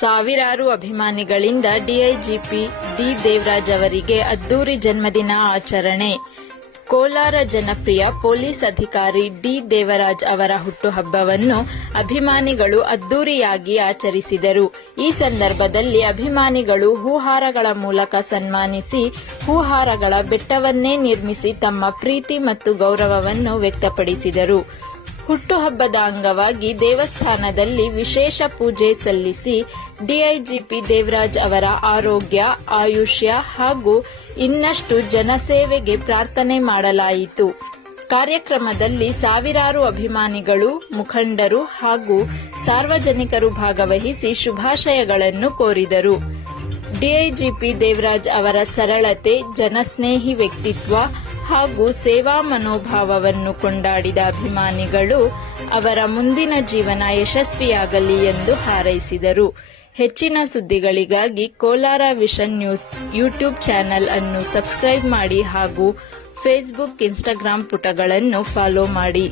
ಸಾವಿರಾರು ಅಭಿಮಾನಿಗಳಿಂದ ಡಿಐಜಿಪಿ ಡಿ ದೇವರಾಜ್ ಅವರಿಗೆ ಅದ್ದೂರಿ ಜನ್ಮದಿನ ಆಚರಣೆ. ಕೋಲಾರ ಜನಪ್ರಿಯ ಪೊಲೀಸ್ ಅಧಿಕಾರಿ ಡಿ ದೇವರಾಜ್ ಅವರ ಹುಟ್ಟುಹಬ್ಬವನ್ನು ಅಭಿಮಾನಿಗಳು ಅದ್ದೂರಿಯಾಗಿ ಆಚರಿಸಿದರು. ಈ ಸಂದರ್ಭದಲ್ಲಿ ಅಭಿಮಾನಿಗಳು ಹೂಹಾರಗಳ ಮೂಲಕ ಸನ್ಮಾನಿಸಿ, ಹೂಹಾರಗಳ ಬೆಟ್ಟವನ್ನೇ ನಿರ್ಮಿಸಿ ತಮ್ಮ ಪ್ರೀತಿ ಮತ್ತು ಗೌರವವನ್ನು ವ್ಯಕ್ತಪಡಿಸಿದರು. ಹುಟ್ಟುಹಬ್ಬದ ಅಂಗವಾಗಿ ದೇವಸ್ಥಾನದಲ್ಲಿ ವಿಶೇಷ ಪೂಜೆ ಸಲ್ಲಿಸಿ ಡಿಐಜಿಪಿ ದೇವರಾಜ್ ಅವರ ಆರೋಗ್ಯ, ಆಯುಷ್ಯ ಹಾಗೂ ಇನ್ನಷ್ಟು ಜನಸೇವೆಗೆ ಪ್ರಾರ್ಥನೆ ಮಾಡಲಾಯಿತು. ಕಾರ್ಯಕ್ರಮದಲ್ಲಿ ಸಾವಿರಾರು ಅಭಿಮಾನಿಗಳು, ಮುಖಂಡರು ಹಾಗೂ ಸಾರ್ವಜನಿಕರು ಭಾಗವಹಿಸಿ ಶುಭಾಶಯಗಳನ್ನು ಕೋರಿದರು. ಡಿಐಜಿಪಿ ದೇವರಾಜ್ ಅವರ ಸರಳತೆ, ಜನಸ್ನೇಹಿ ವ್ಯಕ್ತಿತ್ವ ಹಾಗೂ ಸೇವಾ ಮನೋಭಾವವನ್ನು ಕೊಂಡಾಡಿದ ಅಭಿಮಾನಿಗಳು ಅವರ ಮುಂದಿನ ಜೀವನ ಯಶಸ್ವಿಯಾಗಲಿ ಎಂದು ಹಾರೈಸಿದರು. ಹೆಚ್ಚಿನ ಸುದ್ದಿಗಳಿಗಾಗಿ Kolar vision news YouTube channel ಅನ್ನು ಸಬ್ಸ್ಕ್ರೈಬ್ ಮಾಡಿ ಹಾಗೂ ಫೇಸ್ಬುಕ್, ಇನ್ಸ್ಟಾಗ್ರಾಂ ಪುಟಗಳನ್ನು ಫಾಲೋ ಮಾಡಿ.